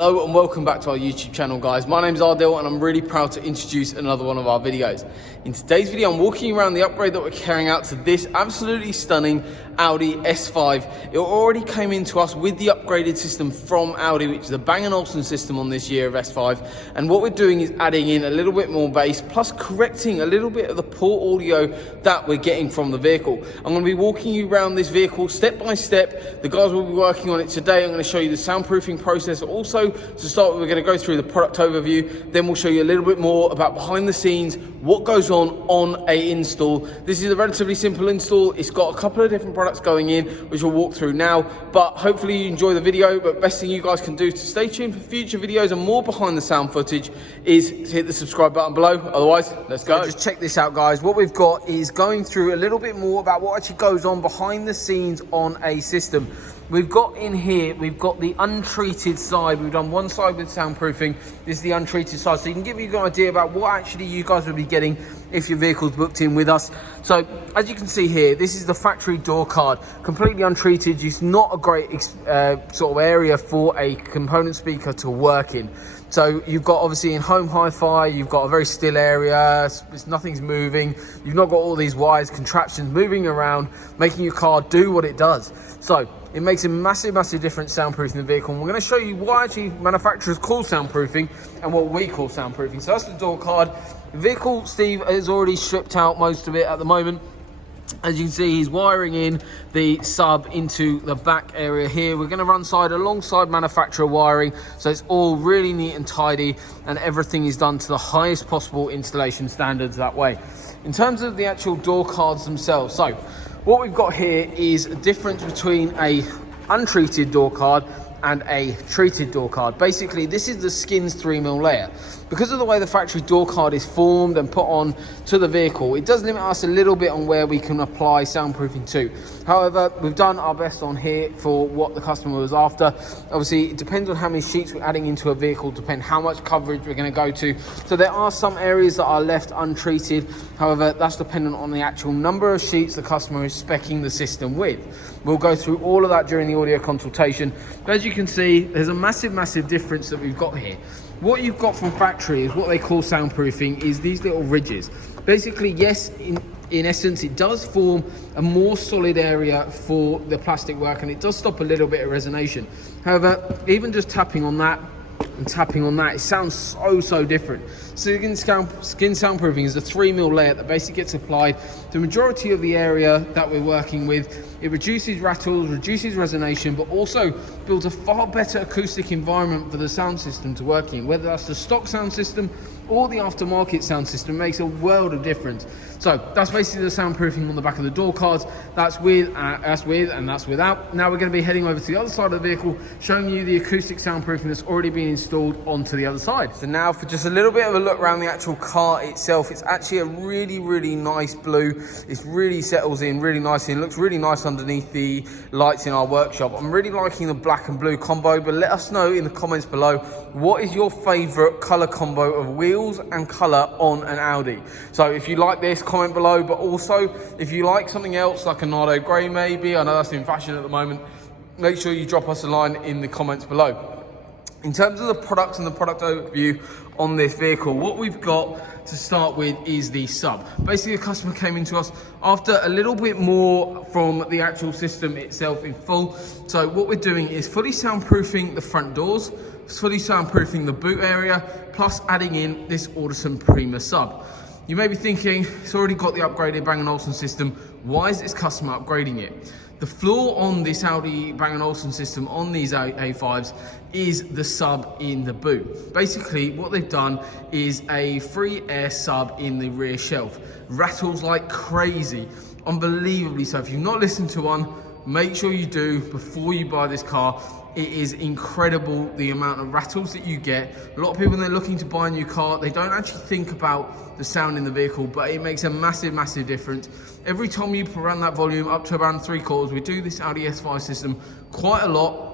Hello and welcome back to our YouTube channel, guys. My name's Ardil and I'm really proud to introduce another one of our videos. In today's video, I'm walking around the upgrade that we're carrying out to this absolutely stunning Audi S5. It already came into us with the upgraded system from Audi, which is the Bang An Olufsen system on this year of S5. And what we're doing is adding in a little bit more bass, plus correcting a little bit of the poor audio that we're getting from the vehicle. I'm going to be walking you around this vehicle step by step. The guys will be working on it today. I'm going to show you the soundproofing process. Also, to start with, we're going to go through the product overview, then we'll show you a little bit more about behind the scenes, what goes on a install. This is a relatively simple install. It's got a couple of different products going in, which we'll walk through now, but hopefully you enjoy the video. But best thing you guys can do to stay tuned for future videos and more behind the sound footage is to hit the subscribe button below. Otherwise, let's go. So just check this out, guys. What we've got is going through a little bit more about what actually goes on behind the scenes on a system. We've got in here, we've got the untreated side. We've done one side with soundproofing. This is the untreated side. So you can give you an idea about what actually you guys will be getting if your vehicle's booked in with us. So as you can see here, this is the factory door card, completely untreated. It's not a great sort of area for a component speaker to work in. So you've got obviously in home hi-fi, you've got a very still area, nothing's moving. You've not got all these wires, contraptions moving around, making your car do what it does. So it makes a massive difference soundproofing the vehicle. And we're going to show you what actually manufacturers call soundproofing and what we call soundproofing. So that's the door card. The vehicle, Steve has already stripped out most of it at the moment. As you can see, he's wiring in the sub into the back area here. We're going to run alongside manufacturer wiring, so it's all really neat and tidy, and everything is done to the highest possible installation standards that way. In terms of the actual door cards themselves, so what we've got here is a difference between a untreated door card and a treated door card. Basically, this is the skins 3mm layer. Because of the way the factory door card is formed and put on to the vehicle, it does limit us a little bit on where we can apply soundproofing to. However, we've done our best on here for what the customer was after. Obviously, it depends on how many sheets we're adding into a vehicle, depend how much coverage we're going to go to. So there are some areas that are left untreated. However, that's dependent on the actual number of sheets the customer is speccing the system with. We'll go through all of that during the audio consultation. But as you can see, there's a massive difference that we've got here. What you've got from factory is what they call soundproofing, is these little ridges. Basically, yes, in essence, it does form a more solid area for the plastic work, and it does stop a little bit of resonation. However, even just tapping on that and tapping on that, it sounds so different. So skin soundproofing is a 3mm layer that basically gets applied to the majority of the area that we're working with. It reduces rattles, reduces resonation, but also builds a far better acoustic environment for the sound system to work in. Whether that's the stock sound system or the aftermarket sound system, makes a world of difference. So that's basically the soundproofing on the back of the door cards. That's with, and that's without. Now we're going to be heading over to the other side of the vehicle, showing you the acoustic soundproofing that's already been installed onto the other side. So now for just a little bit of a look around the actual car itself. It's actually a really nice blue. It really settles in really nicely and looks really nice underneath the lights in our workshop. I'm really liking the black and blue combo, but let us know in the comments below, what is your favorite color combo of wheels and color on an Audi? So if you like this, comment below, but also if you like something else like a Nardo grey maybe, I know that's in fashion at the moment, make sure you drop us a line in the comments below. In terms of the products and the product overview on this vehicle, what we've got to start with is the sub. Basically, a customer came into us after a little bit more from the actual system itself in full. So what we're doing is fully soundproofing the front doors, fully soundproofing the boot area, plus adding in this Audison Prima sub. You may be thinking, it's already got the upgraded Bang & Olufsen system, why is this customer upgrading it? The flaw on this Audi Bang & Olufsen system on these A5s is the sub in the boot. Basically, what they've done is a free air sub in the rear shelf. Rattles like crazy, unbelievably so. If you've not listened to one, make sure you do before you buy this car. It is incredible the amount of rattles that you get. A lot of people, when they're looking to buy a new car, they don't actually think about the sound in the vehicle, but it makes a massive difference. Every time you run that volume up to around 3/4, we do this Audi S5 system quite a lot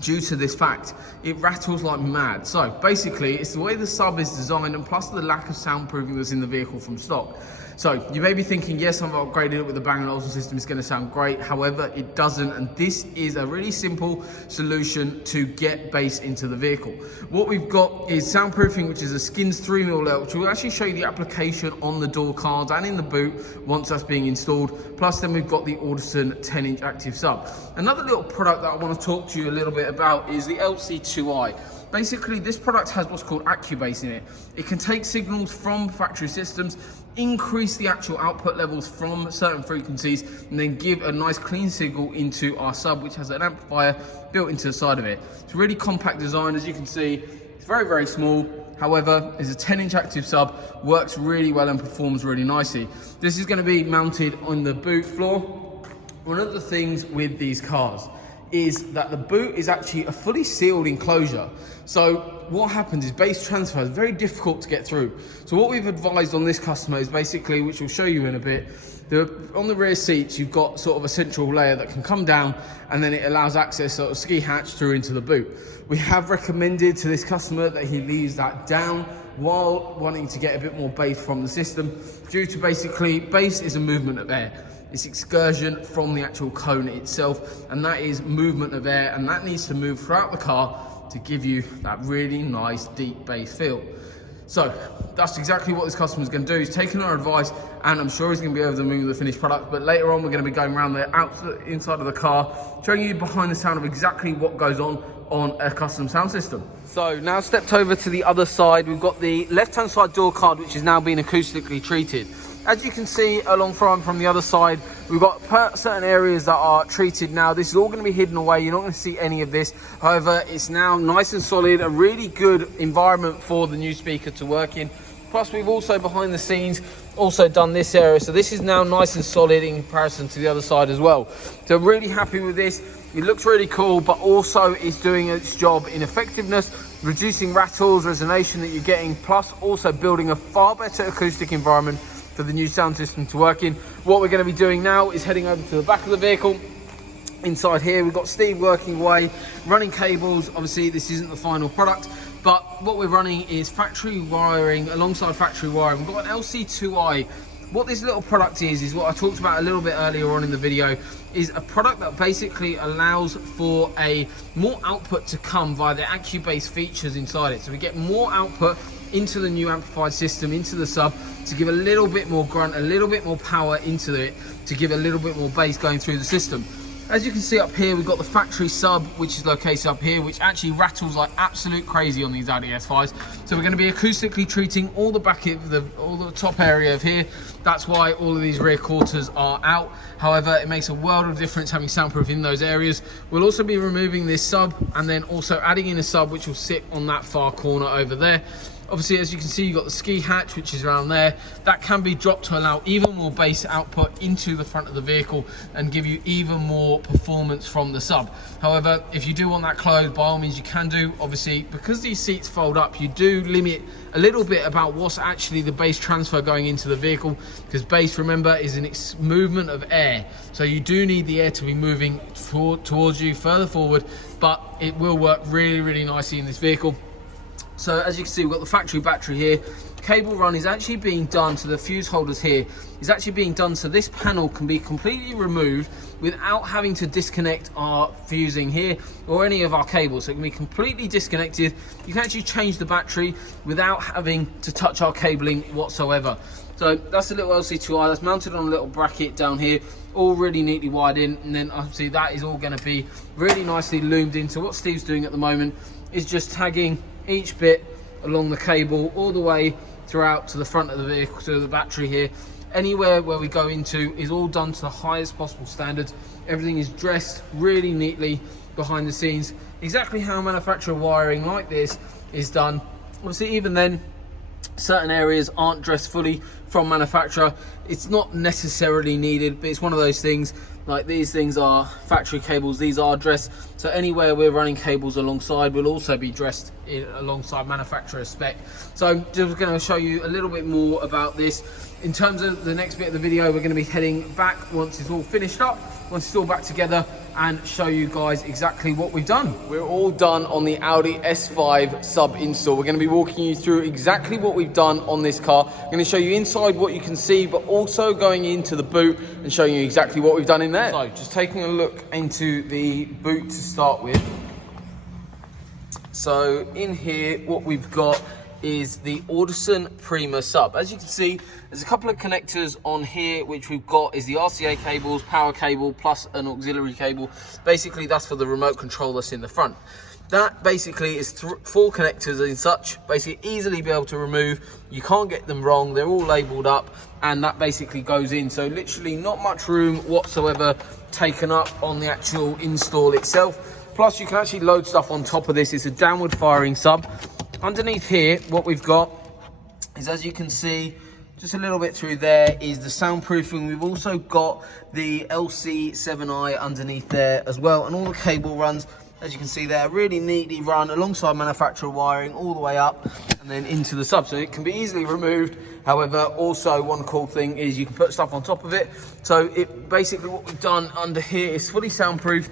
due to this fact. It rattles like mad. So basically, it's the way the sub is designed and plus the lack of soundproofing that's in the vehicle from stock. So you may be thinking, yes, I've upgraded it with the Bang & Olufsen system, it's going to sound great. However, it doesn't, and this is a really simple solution to get bass into the vehicle. What we've got is soundproofing, which is a skins 3mm layer, which will actually show you the application on the door cards and in the boot once that's being installed. Plus then we've got the Audison 10-inch active sub. Another little product that I want to talk to you a little bit about is the LC2i. Basically, this product has what's called AccuBass in it. It can take signals from factory systems, increase the actual output levels from certain frequencies, and then give a nice clean signal into our sub, which has an amplifier built into the side of it. It's a really compact design, as you can see. It's very, very small. However, it's a 10-inch active sub, works really well and performs really nicely. This is going to be mounted on the boot floor. One of the things with these cars is that the boot is actually a fully sealed enclosure. So what happens is bass transfer is very difficult to get through. So what we've advised on this customer is basically, which we'll show you in a bit, on the rear seats, you've got sort of a central layer that can come down, and then it allows access sort of ski hatch through into the boot. We have recommended to this customer that he leaves that down while wanting to get a bit more bass from the system, due to basically bass is a movement of air. It's excursion from the actual cone itself, and that is movement of air, and that needs to move throughout the car to give you that really nice deep bass feel. So that's exactly what this customer is going to do. He's taken our advice, and I'm sure he's going to be over the moon with the finished product. But later on, we're going to be going around the outside, inside of the car, showing you behind the sound of exactly what goes on a custom sound system. So now stepped over to the other side, we've got the left-hand side door card, which is now being acoustically treated. As you can see along from the other side, we've got certain areas that are treated now. This is all going to be hidden away. You're not going to see any of this. However, it's now nice and solid, a really good environment for the new speaker to work in. Plus, we've also behind the scenes also done this area. So this is now nice and solid in comparison to the other side as well. So I'm really happy with this. It looks really cool, but also is doing its job in effectiveness, reducing rattles, resonation that you're getting, plus also building a far better acoustic environment for the new sound system to work in. What we're going to be doing now is heading over to the back of the vehicle. Inside here, we've got Steve working away, running cables. Obviously, this isn't the final product, but what we're running is factory wiring alongside factory wiring. We've got an LC2i. What this little product is what I talked about a little bit earlier on in the video, is a product that basically allows for a more output to come via the AccuBass features inside it. So we get more output into the new amplified system, into the sub, to give a little bit more grunt, a little bit more power into it, to give a little bit more bass going through the system. As you can see up here, we've got the factory sub, which is located up here, which actually rattles like absolute crazy on these Audi S5s. So we're going to be acoustically treating all the back of all the top area of here. That's why all of these rear quarters are out. However, it makes a world of difference having soundproof in those areas. We'll also be removing this sub and then also adding in a sub which will sit on that far corner over there. Obviously, as you can see, you've got the ski hatch, which is around there. That can be dropped to allow even more bass output into the front of the vehicle and give you even more performance from the sub. However, if you do want that closed, by all means you can do. Obviously, because these seats fold up, you do limit a little bit about what's actually the bass transfer going into the vehicle, because bass, remember, is an movement of air. So you do need the air to be moving towards you, further forward, but it will work really, really nicely in this vehicle. So as you can see, we've got the factory battery here. Cable run is actually being done to the fuse holders here. It's actually being done so this panel can be completely removed without having to disconnect our fusing here or any of our cables. So it can be completely disconnected. You can actually change the battery without having to touch our cabling whatsoever. So that's a little LC2i that's mounted on a little bracket down here, all really neatly wired in, and then obviously that is all going to be really nicely loomed in. So what Steve's doing at the moment is just tagging each bit along the cable all the way throughout to the front of the vehicle, to the battery here. Anywhere where we go into is all done to the highest possible standards. Everything is dressed really neatly behind the scenes, exactly how manufacturer wiring like this is done. Obviously, even then, certain areas aren't dressed fully from manufacturer. It's not necessarily needed, but it's one of those things. Like these things are factory cables, these are dressed. So anywhere we're running cables alongside will also be dressed alongside manufacturer spec. So just going to show you a little bit more about this. In terms of the next bit of the video, we're going to be heading back once it's all finished up, once it's all back together, and show you guys exactly what we've done. We're all done on the Audi S5 sub install. We're going to be walking you through exactly what we've done on this car. I'm going to show you inside what you can see, but also going into the boot and showing you exactly what we've done in there. So just taking a look into the boot to start with. So in here, what we've got is the Audison Prima sub. As you can see, there's a couple of connectors on here, which we've got is the RCA cables, power cable, plus an auxiliary cable. Basically, that's for the remote control that's in the front. That basically is 4 connectors and such, basically easily be able to remove. You can't get them wrong, they're all labeled up, and that basically goes in. So literally not much room whatsoever taken up on the actual install itself. Plus you can actually load stuff on top of this. It's a downward firing sub. Underneath here, what we've got is, as you can see, just a little bit through there is the soundproofing. We've also got the LC7i underneath there as well, and all the cable runs, as you can see there, really neatly run alongside manufacturer wiring all the way up and then into the sub, so it can be easily removed. However, also one cool thing is you can put stuff on top of it. So it basically, what we've done under here is fully soundproofed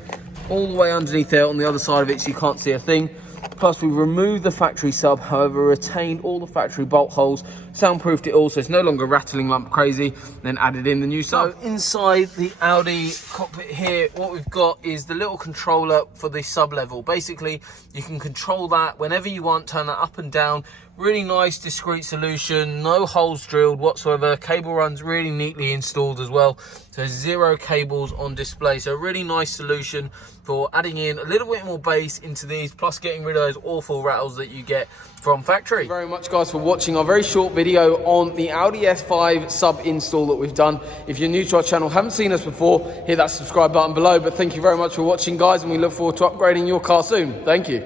all the way underneath there on the other side of it, so you can't see a thing. Plus we've removed the factory sub, however retained all the factory bolt holes, soundproofed it all so it's no longer rattling like crazy, then added in the new sub. So inside the Audi cockpit here, what we've got is the little controller for the sub level. Basically you can control that whenever you want, turn that up and down. Really nice discreet solution, no holes drilled whatsoever. Cable runs really neatly installed as well, so 0 cables on display. So a really nice solution for adding in a little bit more bass into these, plus getting rid of those awful rattles that you get from factory. Thank you very much guys for watching our very short video on the Audi S5 sub install that we've done. If you're new to our channel, haven't seen us before, hit that subscribe button below. But thank you very much for watching guys, and we look forward to upgrading your car soon. Thank you.